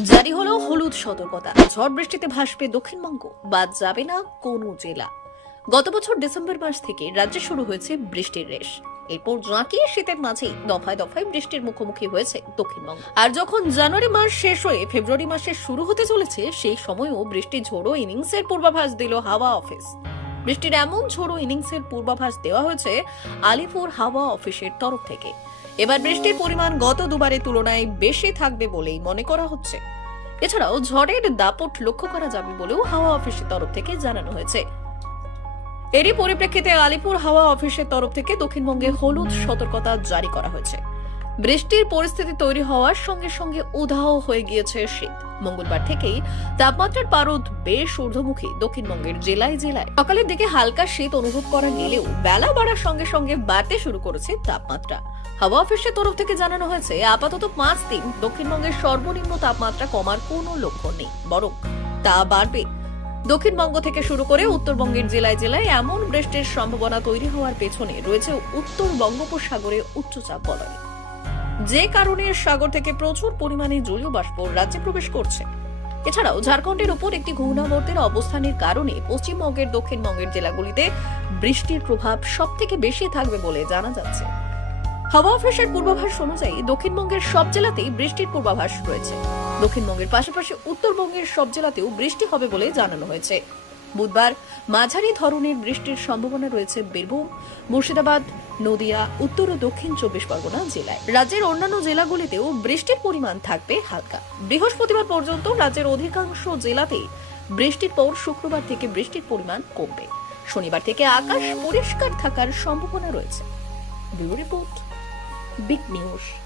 জারি হলো হলুদ সতর্কতা। ঝড় বৃষ্টিতে ভাসবে দক্ষিণবঙ্গ, বাদ যাবে না কোনো জেলা। গত বছর ডিসেম্বর মাস থেকে রাজ্যে শুরু হয়েছে বৃষ্টির রেশ। এরপর জাঁকিয়ে শীতের মাঝেই দফায় দফায় বৃষ্টির মুখোমুখি হয়েছে দক্ষিণবঙ্গ। আর যখন জানুয়ারি মাস শেষ হয়ে ফেব্রুয়ারি মাসে শুরু হতে চলেছে, সেই সময়ও বৃষ্টি ঝোড়ো ইনিংসের পূর্বাভাস দিল হাওয়া অফিস। বৃষ্টির এমন ঝোড়ো ইনিংসের পূর্বাভাস দেওয়া হয়েছে আলিপুর হাওয়া অফিসের তরফ থেকে। এবার বৃষ্টির পরিমাণ গত দুবারের তুলনায় বেশি থাকবে বলেই মনে করা হচ্ছে। এছাড়াও ঝড়ের দাপট লক্ষ্য করা যাবে বলেও হাওয়া অফিসের তরফ থেকে জানানো হয়েছে। এরই পরিপ্রেক্ষিতে আলিপুর হাওয়া অফিসের তরফ থেকে দক্ষিণবঙ্গে হলুদ সতর্কতা জারি করা হয়েছে। বৃষ্টির পরিস্থিতি তৈরি হওয়ার সঙ্গে সঙ্গে উধাও হয়ে গিয়েছে শীত। মঙ্গলবার থেকেই তাপমাত্রার পারদ বেশ ঊর্ধ্বমুখী দক্ষিণবঙ্গের জেলায় জেলায়। সকালের দিকে হালকা শীত অনুভব করা গেলেও বেলা বাড়ার সঙ্গে সঙ্গে বাড়তে শুরু করেছে তাপমাত্রা। হাওয়া অফিসের তরফ থেকে জানানো হয়েছে, আপাতত পাঁচ দিন দক্ষিণবঙ্গের সর্বনিম্ন তাপমাত্রা কমার কোনো লক্ষণ নেই, বরং তা বাড়বে। দক্ষিণবঙ্গ থেকে শুরু করে উত্তরবঙ্গের জেলায় জেলায় এমন বৃষ্টির সম্ভাবনা তৈরি হওয়ার পেছনে রয়েছে উত্তর বঙ্গোপসাগরে উচ্চচাপ বলয়। যে কারণে সাগর থেকে প্রচুর পরিমাণে জলীয় বাষ্প রাজ্যে প্রবেশ করছে। এছাড়াও ঝাড়খণ্ডের উপর একটি ঘূর্ণাবর্তের অবস্থানের কারণে পশ্চিমবঙ্গের, দক্ষিণবঙ্গের জেলাগুলিতে বৃষ্টির প্রভাব সব থেকে বেশি থাকবে বলে জানা যাচ্ছে। হাওয়া অফিসের পূর্বাভাস অনুযায়ী দক্ষিণবঙ্গের সব জেলাতেই বৃষ্টির পূর্বাভাস রয়েছে। দক্ষিণবঙ্গের পাশাপাশি উত্তরবঙ্গের সব জেলাতেও বৃষ্টি হবে বলে জানানো হয়েছে। বুধবার মাঝারি ধরনের বৃষ্টির সম্ভাবনা রয়েছে বীরভূম, মুর্শিদাবাদ, নদিয়া, উত্তর ও দক্ষিণ চব্বিশ পরগনা জেলায়। রাজ্যের অন্যান্য জেলাগুলিতেও বৃষ্টির পরিমাণ থাকবে হালকা। বৃহস্পতিবার পর্যন্ত রাজ্যের অধিকাংশ জেলাতেই বৃষ্টির পর শুক্রবার থেকে বৃষ্টির পরিমাণ কমবে। শনিবার থেকে আকাশ পরিষ্কার থাকার সম্ভাবনা রয়েছে। Bureau report big news.